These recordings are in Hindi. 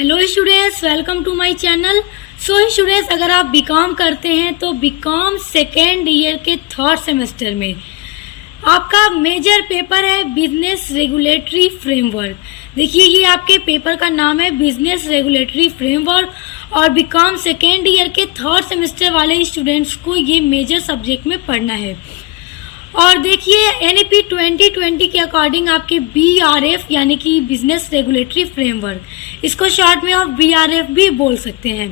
Hello students, welcome to my channel. So students, अगर आप बीकॉम करते हैं तो बीकॉम सेकेंड ईयर के थर्ड सेमेस्टर में आपका मेजर पेपर है बिजनेस रेगुलेटरी फ्रेमवर्क। देखिए, ये आपके पेपर का नाम है बिजनेस रेगुलेटरी फ्रेमवर्क और बीकॉम सेकेंड ईयर के थर्ड सेमेस्टर वाले स्टूडेंट्स को ये मेजर सब्जेक्ट में पढ़ना है। और देखिए, एनईपी 2020 के अकॉर्डिंग आपके बीआरएफ यानी कि बिजनेस रेगुलेटरी फ्रेमवर्क, इसको शॉर्ट में आप बीआरएफ भी बोल सकते हैं।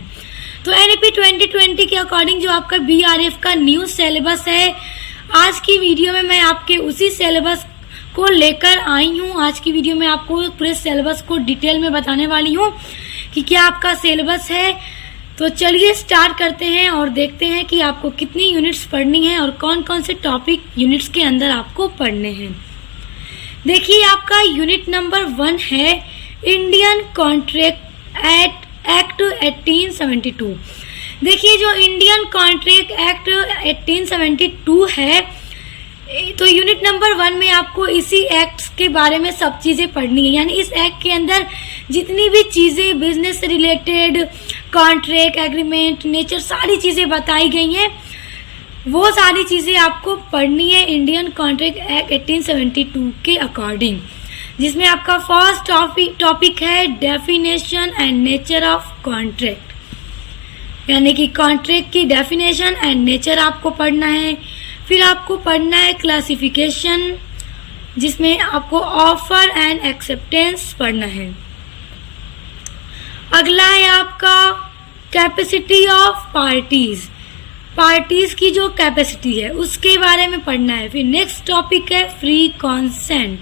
तो एनईपी 2020 के अकॉर्डिंग जो आपका बीआरएफ का न्यू सिलेबस है, आज की वीडियो में मैं आपके उसी सिलेबस को लेकर आई हूँ। आज की वीडियो में आपको पूरे सिलेबस को डिटेल में बताने वाली हूँ कि क्या आपका सिलेबस है। तो चलिए स्टार्ट करते हैं और देखते हैं कि आपको कितनी यूनिट्स पढ़नी है और कौन कौन से टॉपिक यूनिट्स के अंदर आपको पढ़ने हैं। देखिए, आपका यूनिट नंबर 1 है इंडियन कॉन्ट्रैक्ट एक्ट 1872। देखिए, जो इंडियन कॉन्ट्रैक्ट एक्ट 1872 है, तो यूनिट नंबर 1 में आपको इसी एक्ट के बारे में सब चीज़ें पढ़नी है। यानी इस एक्ट के अंदर जितनी भी चीज़ें बिजनेस से रिलेटेड, कॉन्ट्रैक्ट, एग्रीमेंट, नेचर, सारी चीज़ें बताई गई हैं, वो सारी चीज़ें आपको पढ़नी है इंडियन कॉन्ट्रैक्ट एक्ट 1872 के अकॉर्डिंग, जिसमें आपका फर्स्ट टॉपिक है definition and nature of contract. यानी कि कॉन्ट्रैक्ट की डेफिनेशन एंड नेचर आपको पढ़ना है। फिर आपको पढ़ना है क्लासिफिकेशन, जिसमें आपको ऑफर एंड एक्सेप्टेंस पढ़ना है। अगला है आपका कैपेसिटी ऑफ पार्टीज की जो कैपेसिटी है उसके बारे में पढ़ना है। फिर नेक्स्ट टॉपिक है फ्री कॉन्सेंट।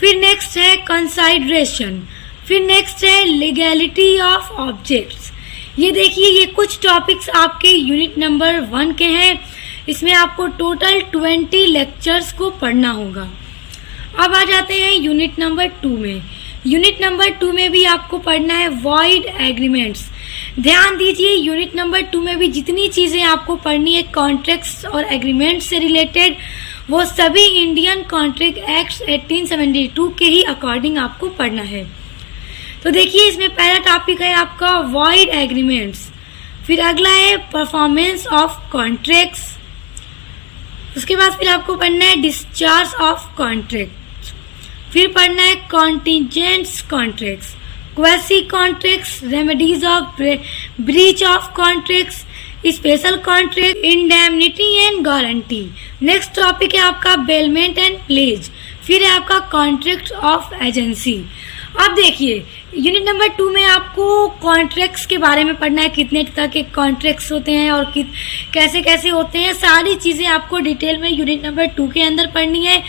फिर नेक्स्ट है कंसाइडरेशन। फिर नेक्स्ट है लीगैलिटी ऑफ ऑब्जेक्ट्स। ये देखिए, ये कुछ टॉपिक्स आपके यूनिट नंबर 1 के हैं। इसमें आपको टोटल 20 लेक्चर्स को पढ़ना होगा। अब आ जाते हैं यूनिट नंबर 2 में। यूनिट नंबर 2 में भी आपको पढ़ना है वॉइड एग्रीमेंट्स। ध्यान दीजिए, यूनिट नंबर 2 में भी जितनी चीज़ें आपको पढ़नी है कॉन्ट्रैक्ट्स और एग्रीमेंट से रिलेटेड, वो सभी इंडियन कॉन्ट्रैक्ट एक्ट 1872 के ही अकॉर्डिंग आपको पढ़ना है। तो देखिए, इसमें पहला टॉपिक है आपका वॉइड एग्रीमेंट्स। फिर अगला है परफॉर्मेंस ऑफ कॉन्ट्रैक्ट्स। उसके बाद फिर आपको पढ़ना है डिस्चार्ज ऑफ कॉन्ट्रैक्ट। फिर पढ़ना है contingents contracts, quasi contracts, remedies of breach of contracts, special contract, indemnity and guarantee. Next topic है आपका बेलमेंट एंड प्लेज। फिर है आपका कॉन्ट्रैक्ट ऑफ एजेंसी। अब देखिए, यूनिट नंबर 2 में आपको कॉन्ट्रैक्ट्स के बारे में पढ़ना है, कितने तरह के कॉन्ट्रैक्ट्स होते हैं और कैसे कैसे होते हैं, सारी चीज़ें आपको डिटेल में यूनिट नंबर 2 के अंदर पढ़नी है।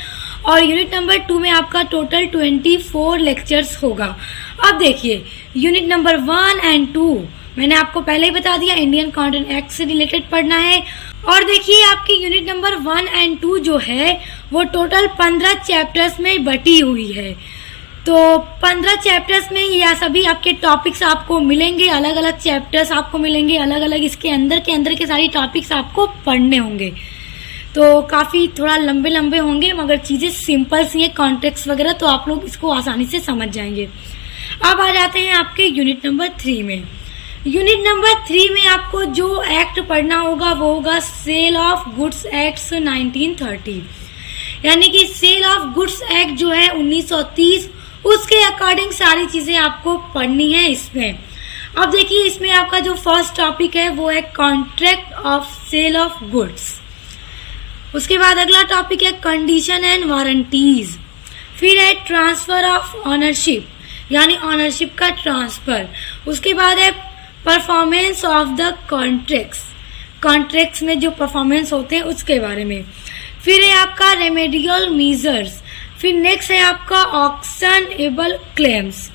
और यूनिट नंबर 2 में आपका टोटल 24 लेक्चर्स होगा। अब देखिए, यूनिट नंबर 1 एंड 2 मैंने आपको पहले ही बता दिया, इंडियन कॉन्ट्रैक्ट एक्ट से रिलेटेड पढ़ना है। और देखिए, आपकी यूनिट नंबर 1 एंड 2 जो है वो टोटल 15 चैप्टर्स में बटी हुई है। तो 15 चैप्टर्स में यह सभी आपके टॉपिक्स आपको मिलेंगे, अलग अलग चैप्टर्स आपको मिलेंगे, अलग अलग इसके अंदर के सारी टॉपिक्स आपको पढ़ने होंगे। तो काफ़ी थोड़ा लंबे लंबे होंगे, मगर चीज़ें सिंपल सी हैं, कॉन्टेक्स्ट वगैरह, तो आप लोग इसको आसानी से समझ जाएंगे। अब आ जाते हैं आपके यूनिट नंबर 3 में। यूनिट नंबर 3 में आपको जो एक्ट पढ़ना होगा वो होगा सेल ऑफ गुड्स एक्ट 1930। यानी कि सेल ऑफ गुड्स एक्ट जो है 1930, उसके अकॉर्डिंग सारी चीज़ें आपको पढ़नी है इसमें। अब देखिए, इसमें आपका जो फर्स्ट टॉपिक है वो है contract of sale of goods. उसके बाद अगला टॉपिक है कंडीशन एंड वारंटीज। फिर है ट्रांसफ़र ऑफ ऑनरशिप, यानी ऑनरशिप का ट्रांसफ़र। उसके बाद है परफॉर्मेंस ऑफ द कॉन्ट्रैक्ट्स में जो परफॉर्मेंस होते हैं उसके बारे में। फिर है आपका रेमेडियल मीजर्स। फिर नेक्स्ट है आपका ऑक्शनेबल क्लेम्स।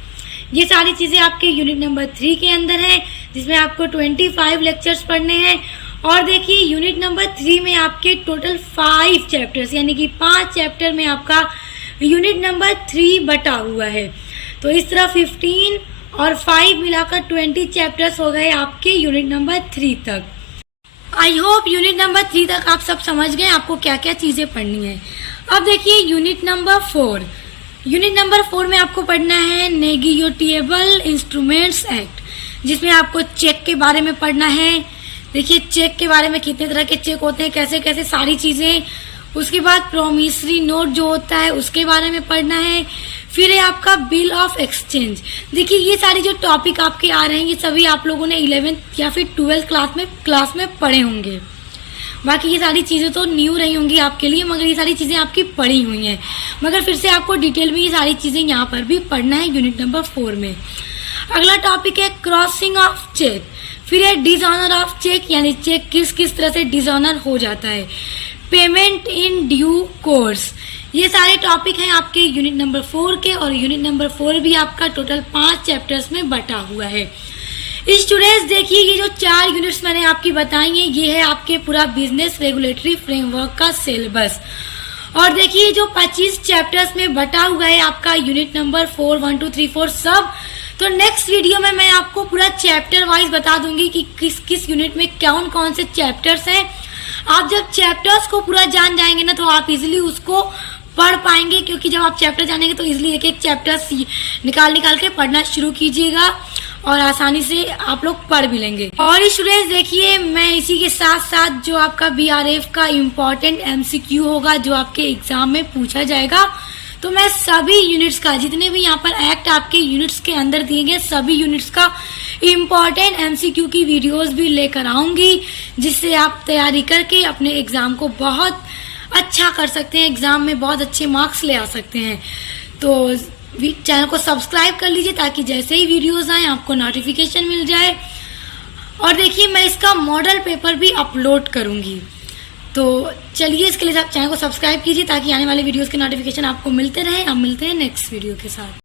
ये सारी चीज़ें आपके यूनिट नंबर 3 के अंदर हैं, जिसमें आपको 25 लेक्चर्स पढ़ने हैं। और देखिए, यूनिट नंबर 3 में आपके टोटल 5 चैप्टर्स, यानी कि 5 चैप्टर में आपका यूनिट नंबर 3 बटा हुआ है। तो इस तरह 15 और 5 मिलाकर 20 चैप्टर्स हो गए आपके यूनिट नंबर 3 तक। आई होप यूनिट नंबर 3 तक आप सब समझ गए आपको क्या क्या चीज़ें पढ़नी है। अब देखिए, यूनिट नंबर 4 यूनिट नंबर 4 में आपको पढ़ना है नेगोशिएबल इंस्ट्रूमेंट्स एक्ट, जिसमें आपको चेक के बारे में पढ़ना है। देखिए चेक के बारे में कितने तरह के चेक होते हैं, कैसे कैसे सारी चीजें। उसके बाद प्रोमिसरी नोट जो होता है उसके बारे में पढ़ना है। फिर है आपका बिल ऑफ एक्सचेंज। देखिए ये सारे जो टॉपिक आपके आ रहे हैं ये सभी आप लोगों ने 11th या फिर 12th क्लास में पढ़े होंगे। बाकी ये सारी चीज़ें तो न्यू रही होंगी आपके लिए, मगर ये सारी चीज़ें आपकी पढ़ी हुई हैं। मगर फिर से आपको डिटेल में ये सारी चीज़ें यहाँ पर भी पढ़ना है यूनिट नंबर 4 में। अगला टॉपिक है क्रॉसिंग ऑफ चेक। फिर है डिसऑनर ऑफ चेक, यानी चेक किस किस तरह से डिसऑनर हो जाता है। Payment in due course. ये सारे टॉपिक हैं आपके यूनिट नंबर 4 के, और यूनिट नंबर 4 भी आपका टोटल 5 चैप्टर्स में बटा हुआ है। स्टूडेंट्स देखिए ये जो 4 यूनिट्स मैंने आपकी बताई हैं ये है आपके पूरा बिजनेस रेगुलेटरी फ्रेमवर्क का सिलेबस। और देखिए जो 25 चैप्टर्स में बटा हुआ है आपका यूनिट नंबर 4, 1, 2, 3, 4 सब। तो नेक्स्ट वीडियो में मैं आपको पूरा चैप्टर वाइज बता दूंगी कि किस किस यूनिट में कौन कौन से चैप्टर्स हैं। आप जब चैप्टर्स को पूरा जान जाएंगे ना तो आप इजिली उसको पढ़ पाएंगे, क्योंकि जब आप चैप्टर जानेंगे तो इजिली एक एक चैप्टर निकाल के पढ़ना शुरू कीजिएगा और आसानी से आप लोग पढ़ भी लेंगे। और स्टूडेंट्स देखिए मैं इसी के साथ साथ जो आपका बीआरएफ का इम्पोर्टेंट एमसीक्यू होगा जो आपके एग्जाम में पूछा जाएगा, तो मैं सभी यूनिट्स का जितने भी यहाँ पर एक्ट आपके यूनिट्स के अंदर दिए गए सभी यूनिट्स का इम्पोर्टेंट एमसीक्यू की वीडियोस भी लेकर आऊंगी, जिससे आप तैयारी करके अपने एग्जाम को बहुत अच्छा कर सकते हैं, एग्जाम में बहुत अच्छे मार्क्स ले आ सकते हैं। तो चैनल को सब्सक्राइब कर लीजिए ताकि जैसे ही वीडियोस आए आपको नोटिफिकेशन मिल जाए। और देखिए मैं इसका मॉडल पेपर भी अपलोड करूंगी, तो चलिए इसके लिए आप चैनल को सब्सक्राइब कीजिए ताकि आने वाले वीडियोस के नोटिफिकेशन आपको मिलते रहे। अब मिलते हैं नेक्स्ट वीडियो के साथ।